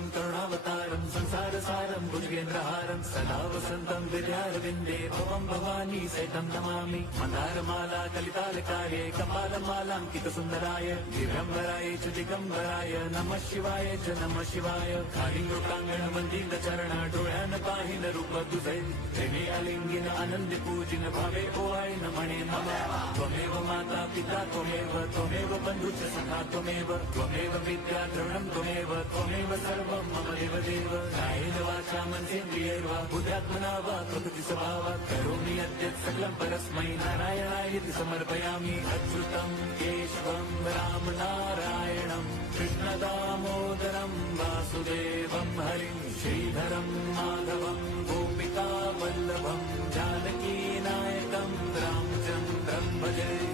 राम करुणावतारं संसारसारं भुजगेन्द्रहारं सदा वसन्तं विद्यारविन्दे भवं भवानी सहितं नमामि मन्दारमाला कलितालकाये कपालमालाङ्कितसुन्दराय दिव्यम्बराय च दिगम्बराय नमः शिवाय च नमः शिवाय कालिङ्गोटाङ्गण वन्दित चरण डोळ्यान पाहिन रूप तुझे प्रेमे अलिंगिन आनंद पूजिन भावे ओवाय न म्हणे मम त्वमेव माता पिता त्वमेव बन्धुश्च सखा त्वमेव विद्या द्रवणं त्वमेव सर्वं मम देव कायेन वाचा मनसेन्द्रियैर्वा बुद्ध्यात्मना वा प्रकृति स्वभावात् करोमि यद्यत् सकलं परस्मै नारायणायति समर्पयामि अच्युतं केशवं राम नारायणं कृष्णदामोदरं वासुदेवं हरिं श्रीधरं माधवं गोपिका वल्लभं जानकी नायकं रामचन्द्रं भजे।